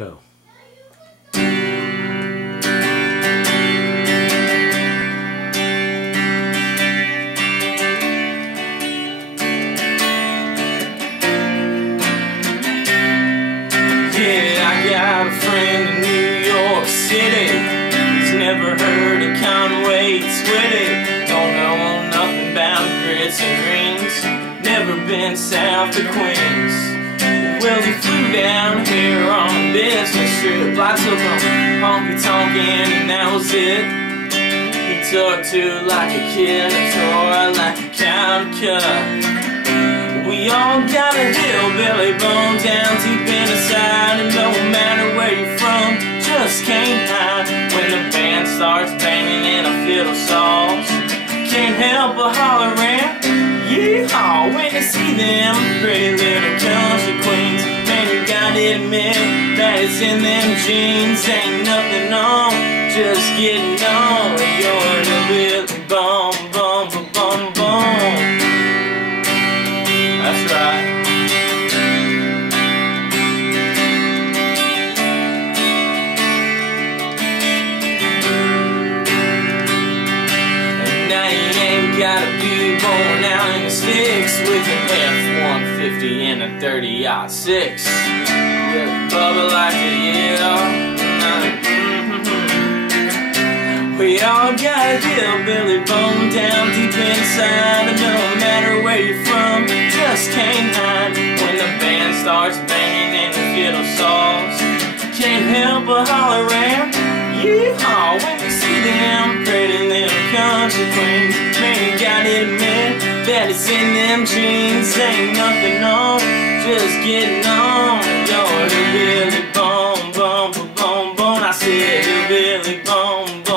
Go. Yeah, I got a friend in New York City. He's never heard of Conway Twitty. Don't know nothing about grits and greens. Never been south of Queens. Well, he flew down here on a business trip. I took him honky-tonkin' and that was it. He took to like a kid and a toy like a cow to cut. We all got a hillbilly bone down deep inside, and no matter where you're from, just can't hide. When the band starts banging and a fiddle saws, can't help but holler and yeehaw when you see them pretty little country queens. Man, you gotta admit that it's in them jeans. Ain't nothing on, just getting on. You're the hillbilly bone, bone, bone, bone. That's right. And now you ain't gotta be born out in the sticks with an F-150 and a 30-06. Yeah, Bubba like it, yeah. We all got a hillbilly bone down deep inside, and no matter where you're from, just can't hide. When the band starts banging and the fiddle saws, can't help but holler and yeehaw when you see them pretty little country queens. Man, you gotta admit that it's in them jeans. Ain't nothing on, just getting on. You're the hillbilly bone, bone, bone, bone. I said hillbilly bone, bone.